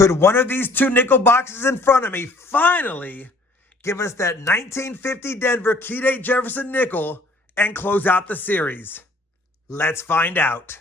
Could one of these two nickel boxes in front of me finally give us that 1950 Denver Key Date Jefferson Nickel and close out the series? Let's find out.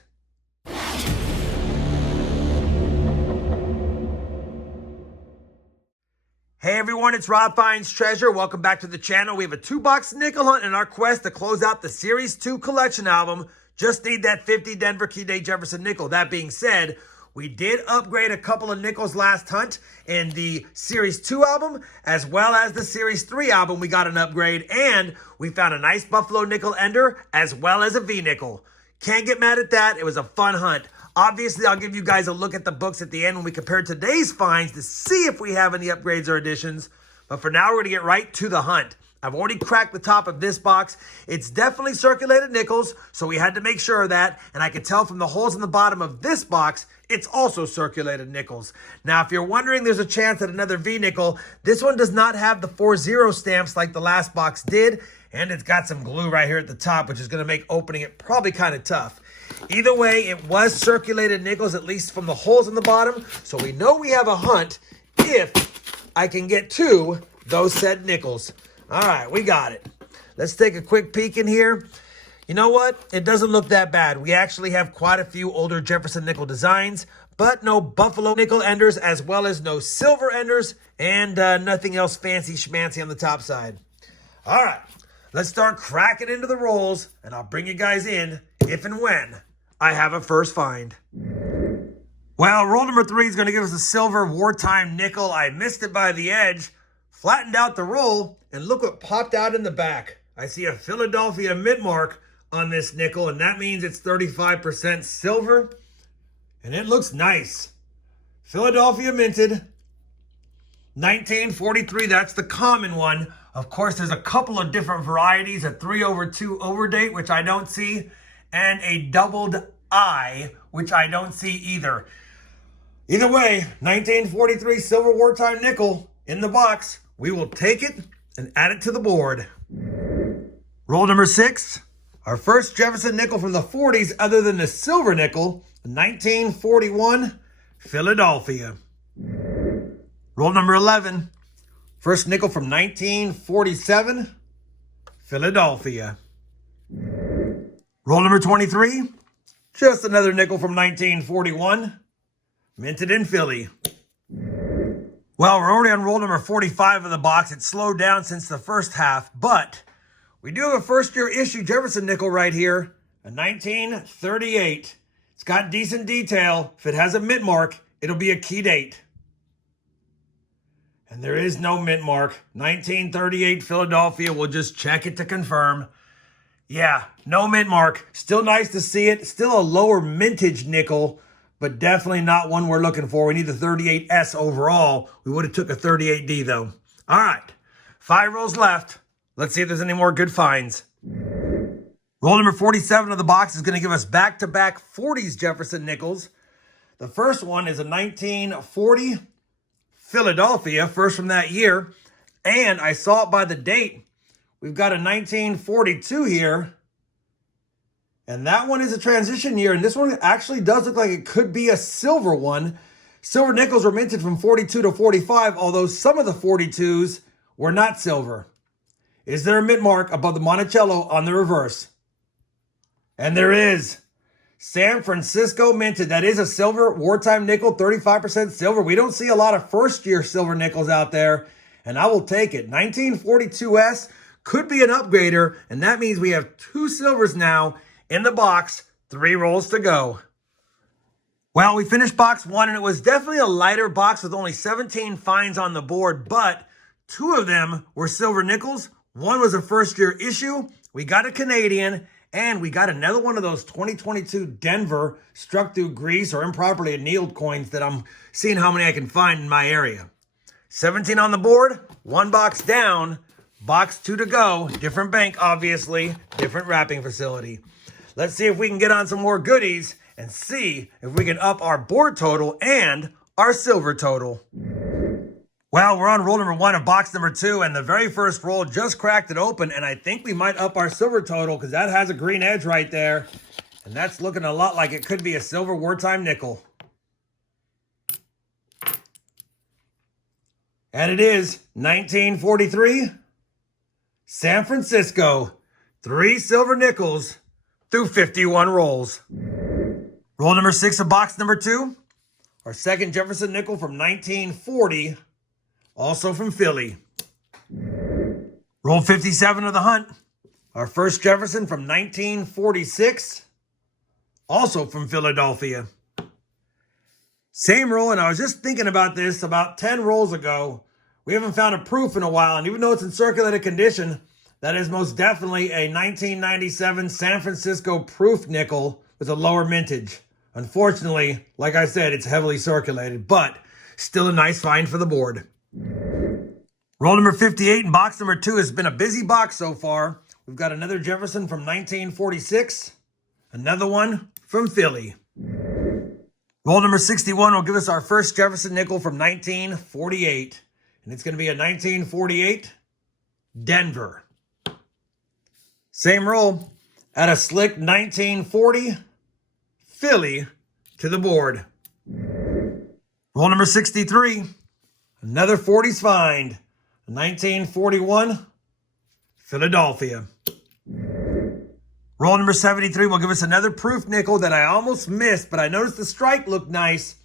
Hey everyone, it's RobFindsTreasure. Welcome back to the channel. We have a 2-box nickel hunt in our quest to close out the Series 2 collection album. Just need that 50 Denver Key Date Jefferson Nickel. That being said, we did upgrade a couple of nickels last hunt in the Series 2 album, as well as the Series 3 album. We got an upgrade, and we found a nice Buffalo nickel ender, as well as a V-nickel. Can't get mad at that. It was a fun hunt. Obviously, I'll give you guys a look at the books at the end when we compare today's finds to see if we have any upgrades or additions. But for now, we're going to get right to the hunt. I've already cracked the top of this box. It's definitely circulated nickels, so we had to make sure of that. And I can tell from the holes in the bottom of this box, it's also circulated nickels. Now, if you're wondering, there's a chance at another V-nickel. This one does not have the 4-0 stamps like the last box did. And it's got some glue right here at the top, which is going to make opening it probably kind of tough. Either way, it was circulated nickels, at least from the holes in the bottom. So we know we have a hunt if I can get to those said nickels. All right, we got it. Let's take a quick peek in here. You know what? It doesn't look that bad. We actually have quite a few older Jefferson nickel designs, but no Buffalo nickel enders, as well as no silver enders, and nothing else fancy schmancy on the top side. All right, let's start cracking into the rolls, and I'll bring you guys in if and when I have a first find. Well, roll number 3 is going to give us a silver wartime nickel. I missed it by the edge, flattened out the roll, and look what popped out in the back. I see a Philadelphia mint mark on this nickel, and that means it's 35% silver, and it looks nice. Philadelphia minted, 1943, that's the common one. Of course, there's a couple of different varieties, a 3/2 overdate, which I don't see, and a doubled I, which I don't see either. Either way, 1943 silver wartime nickel in the box. We will take it and add it to the board. Roll number 6. Our first Jefferson nickel from the 40s other than the silver nickel, 1941 Philadelphia. Roll number 11. First nickel from 1947 Philadelphia. Roll number 23. Just another nickel from 1941, minted in Philly. Well, we're already on roll number 45 of the box. It slowed down since the first half, but we do have a first-year issue Jefferson nickel right here, a 1938. It's got decent detail. If it has a mint mark, it'll be a key date. And there is no mint mark. 1938 Philadelphia. We'll just check it to confirm. Yeah, no mint mark. Still nice to see it. Still a lower mintage nickel, but definitely not one we're looking for. We need the 38S overall. We would have took a 38D though. All right, 5 rolls left. Let's see if there's any more good finds. Roll number 47 of the box is going to give us back-to-back 40s Jefferson nickels. The first one is a 1940 Philadelphia, first from that year. And I saw it by the date. We've got a 1942 here. And that one is a transition year. And this one actually does look like it could be a silver one. Silver nickels were minted from 42 to 45, although some of the 42s were not silver. Is there a mint mark above the Monticello on the reverse? And there is. San Francisco minted. That is a silver wartime nickel, 35% silver. We don't see a lot of first-year silver nickels out there, and I will take it. 1942S could be an upgrader, and that means we have 2 silvers now in the box, 3 rolls to go. Well, we finished box 1, and it was definitely a lighter box with only 17 finds on the board, but 2 of them were silver nickels. 1 was a first-year issue. We got a Canadian, and we got another one of those 2022 Denver struck through grease or improperly annealed coins that I'm seeing how many I can find in my area. 17 on the board, 1 box down, box 2 to go. Different bank, obviously, different wrapping facility. Let's see if we can get on some more goodies and see if we can up our board total and our silver total. Well, we're on roll number 1 of box number 2, and the very first roll just cracked it open, and I think we might up our silver total because that has a green edge right there, and that's looking a lot like it could be a silver wartime nickel. And it is 1943 San Francisco. 3 silver nickels through 51 rolls. Roll number 6 of box number 2. Our second Jefferson nickel from 1940. Also from Philly. Roll 57 of the hunt. Our first Jefferson from 1946. Also from Philadelphia. Same roll, and I was just thinking about this about 10 rolls ago. We haven't found a proof in a while, and even though it's in circulated condition, that is most definitely a 1997 San Francisco proof nickel with a lower mintage. Unfortunately, like I said, it's heavily circulated, but still a nice find for the board. Roll number 58 and box number 2 has been a busy box so far. We've got another Jefferson from 1946, another one from Philly. Roll number 61 will give us our first Jefferson nickel from 1948, and it's going to be a 1948 Denver. Same roll, at a slick 1940 Philly to the board. Roll number 63, another 40s find, 1941 Philadelphia. Roll number 73 will give us another proof nickel that I almost missed, but I noticed the strike looked nice.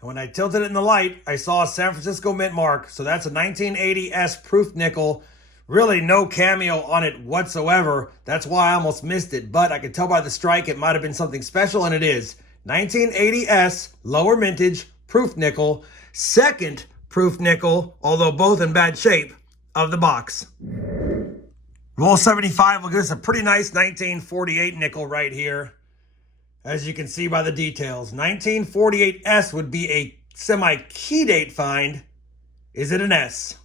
And when I tilted it in the light, I saw a San Francisco mint mark. So that's a 1980S proof nickel. Really no cameo on it whatsoever. That's why I almost missed it. But I could tell by the strike it might have been something special, and it is. 1980S, lower mintage, proof nickel. Second proof nickel, although both in bad shape, of the box. Roll 75 will give us a pretty nice 1948 nickel right here. As you can see by the details. 1948S would be a semi-key date find. Is it an S?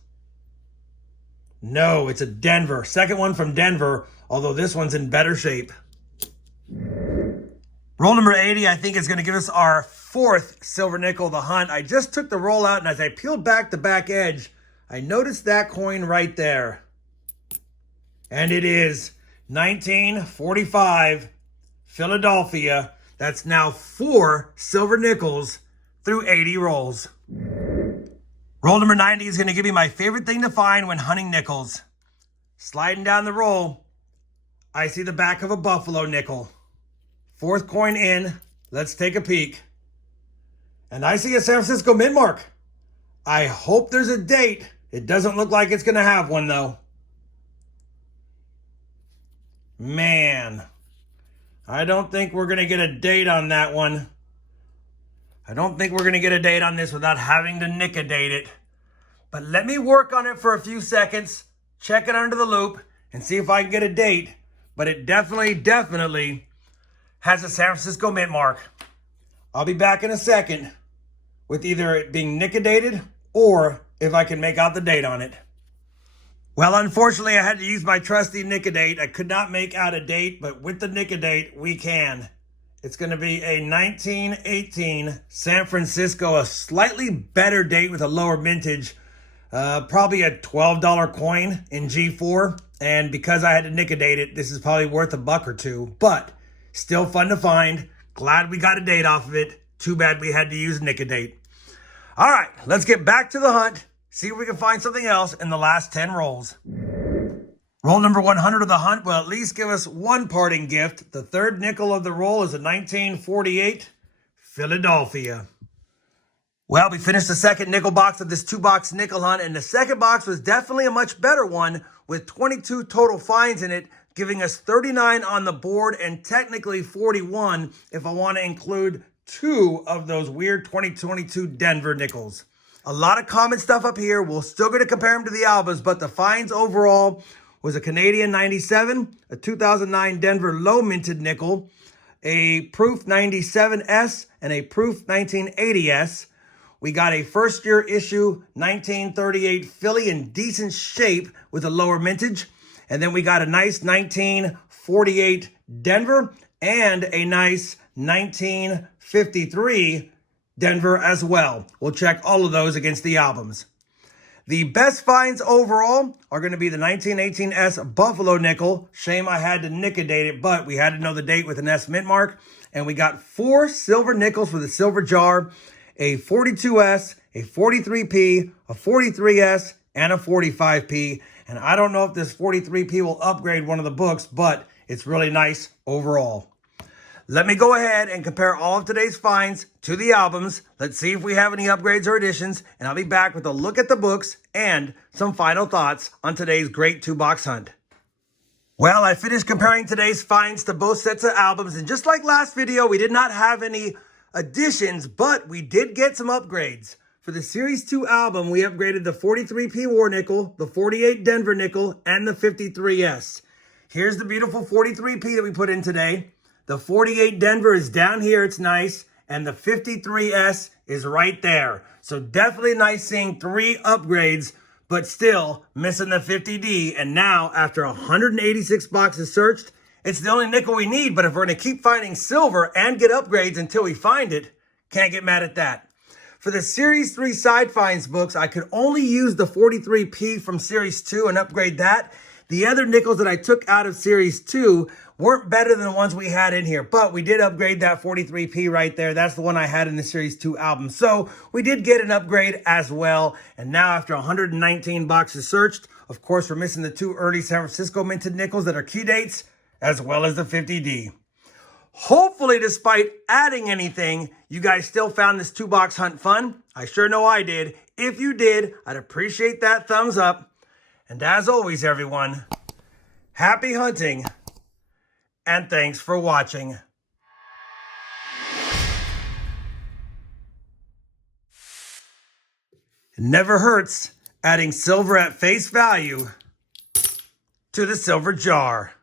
No, it's a Denver. Second one from Denver, although this one's in better shape. Roll number 80, I think, is going to give us our fourth silver nickel of the hunt. I just took the roll out, and as I peeled back the back edge, I noticed that coin right there. And it is 1945 Philadelphia. That's now 4 silver nickels through 80 rolls. Roll number 90 is going to give me my favorite thing to find when hunting nickels. Sliding down the roll, I see the back of a buffalo nickel. Fourth coin in. Let's take a peek. And I see a San Francisco mint mark. I hope there's a date. It doesn't look like it's going to have one, though. Man, I don't think we're going to get a date on that one. I don't think we're going to get a date on this without having to nick-a-date it. But let me work on it for a few seconds, check it under the loop, and see if I can get a date. But it definitely has a San Francisco mint mark. I'll be back in a second with either it being nick-a-dated or if I can make out the date on it. Well, unfortunately, I had to use my trusty nick-a-date. I could not make out a date, but with the nick-a-date, we can. It's going to be a 1918 San Francisco, a slightly better date with a lower mintage. Probably a $12 coin in G4. And because I had to nick-a-date it, this is probably worth $1 or $2. But still fun to find. Glad we got a date off of it. Too bad we had to use nick-a-date. All right, let's get back to the hunt. See if we can find something else in the last 10 rolls. Roll number 100 of the hunt will at least give us one parting gift. The third nickel of the roll is a 1948 Philadelphia. Well, we finished the second nickel box of this 2-box nickel hunt, and the second box was definitely a much better one with 22 total finds in it, giving us 39 on the board and technically 41 if I want to include 2 of those weird 2022 Denver nickels. A lot of common stuff up here. We're still going to compare them to the albums, but the finds overall was a Canadian 97, a 2009 Denver low minted nickel, a proof 97S, and a proof 1980S. We got a first year issue 1938 Philly in decent shape with a lower mintage. And then we got a nice 1948 Denver and a nice 1953 Denver as well. We'll check all of those against the albums. The best finds overall are going to be the 1918S Buffalo Nickel. Shame I had to nick-a-date it, but we had to know the date with an S mint mark. And we got 4 silver nickels with a silver jar, a 42S, a 43P, a 43S, and a 45P. And I don't know if this 43P will upgrade one of the books, but it's really nice overall. Let me go ahead and compare all of today's finds to the albums. Let's see if we have any upgrades or additions, and I'll be back with a look at the books and some final thoughts on today's great two-box hunt. Well, I finished comparing today's finds to both sets of albums, and just like last video, we did not have any additions, but we did get some upgrades. For the Series 2 album, we upgraded the 43P War Nickel, the 48 Denver Nickel, and the 53S. Here's the beautiful 43P that we put in today. The 48 Denver is down here, it's nice, and the 53S is right there. So definitely nice seeing 3 upgrades, but still missing the 50D. And now, after 186 boxes searched, it's the only nickel we need. But if we're going to keep finding silver and get upgrades until we find it, can't get mad at that. For the Series 3 side finds books, I could only use the 43P from Series 2 and upgrade that. The other nickels that I took out of Series 2 weren't better than the ones we had in here, but we did upgrade that 43P right there. That's the one I had in the Series 2 album. So we did get an upgrade as well. And now after 119 boxes searched, of course, we're missing the 2 early San Francisco minted nickels that are key dates, as well as the 50D. Hopefully, despite adding anything, you guys still found this two-box hunt fun. I sure know I did. If you did, I'd appreciate that thumbs up. And as always, everyone, happy hunting, and thanks for watching. It never hurts adding silver at face value to the silver jar.